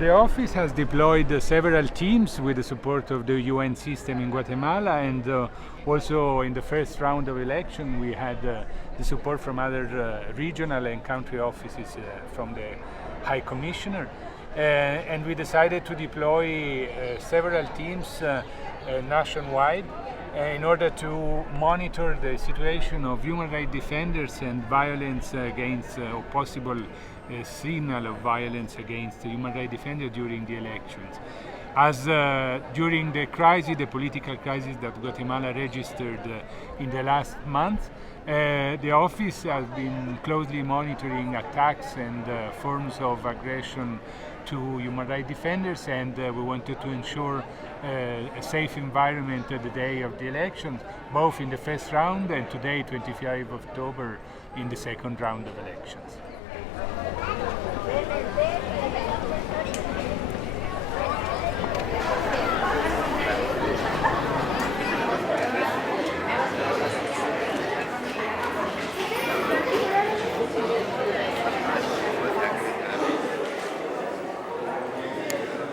The office has deployed several teams with the support of the UN system in Guatemala, and also in the first round of election we had the support from other regional and country offices from the High Commissioner. And we decided to deploy several teams nationwide in order to monitor the situation of human rights defenders and violence against or possible signal of violence against human rights defenders during the elections. As during the crisis, the political crisis that Guatemala registered in the last month, the office has been closely monitoring attacks and forms of aggression to human rights defenders, and we wanted to ensure a safe environment at the day of the elections, both in the first round and today, 25 October, in the second round of elections.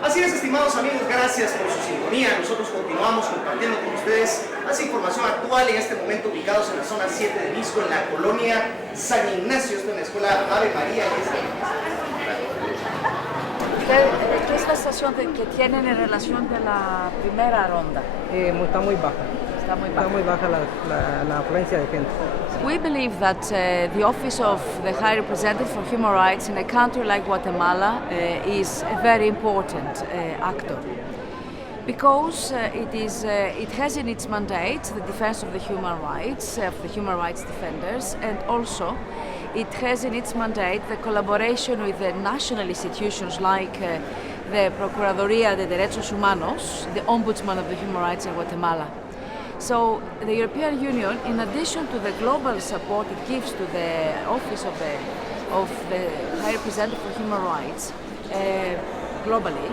Así es, estimados amigos, gracias por su sintonía. Nosotros continuamos compartiendo con ustedes más información actual, en este momento ubicados en la zona 7 de Misco, en la colonia San Ignacio, esto en la escuela Ave María. ¿Qué es la sensación que tienen en relación de la primera ronda? Está muy baja. Está muy baja la afluencia de gente. We believe that the Office of the High Representative for Human Rights in a country like Guatemala is a very important actor, because it has in its mandate the defense of the human rights, of the human rights defenders, and also it has in its mandate the collaboration with the national institutions like the Procuraduría de Derechos Humanos, the Ombudsman of the Human Rights in Guatemala. So the European Union, in addition to the global support it gives to the Office of the High Representative for Human Rights globally,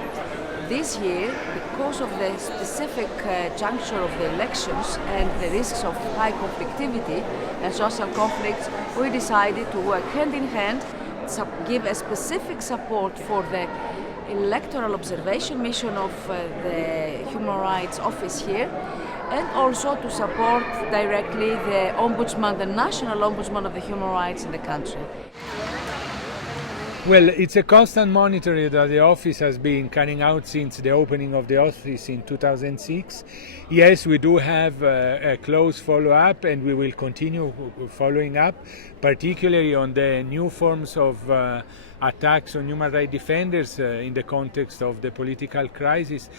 this year, because of the specific juncture of the elections and the risks of high conflictivity and social conflicts, we decided to work hand in hand, give a specific support for the electoral observation mission of the Human Rights Office here, and also to support directly the Ombudsman, the National Ombudsman of the Human Rights in the country. Well, it's a constant monitoring that the office has been carrying out since the opening of the office in 2006. Yes, we do have a close follow-up, and we will continue following up, particularly on the new forms of attacks on human rights defenders in the context of the political crisis.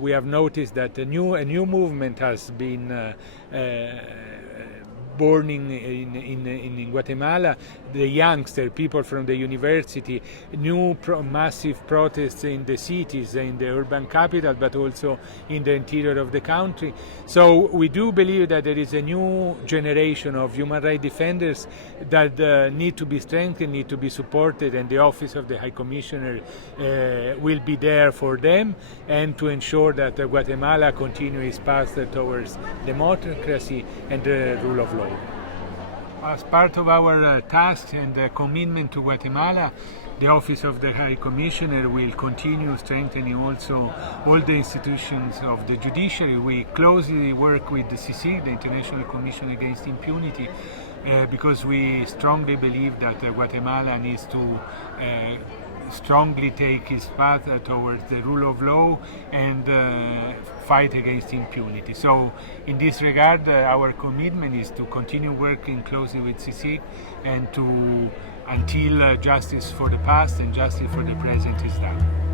We have noticed that a new movement has been born in Guatemala, the youngster, people from the university, massive protests in the cities, in the urban capital, but also in the interior of the country. So we do believe that there is a new generation of human rights defenders that need to be strengthened, need to be supported, and the Office of the High Commissioner will be there for them and to ensure that Guatemala continues its path towards democracy and the rule of law. As part of our tasks and commitment to Guatemala, the Office of the High Commissioner will continue strengthening also all the institutions of the judiciary. We closely work with the CICIG, the International Commission Against Impunity, because we strongly believe that Guatemala needs to strongly take its path towards the rule of law and fight against impunity. So in this regard, our commitment is to continue working closely with CICIG and until justice for the past and justice for the present is done.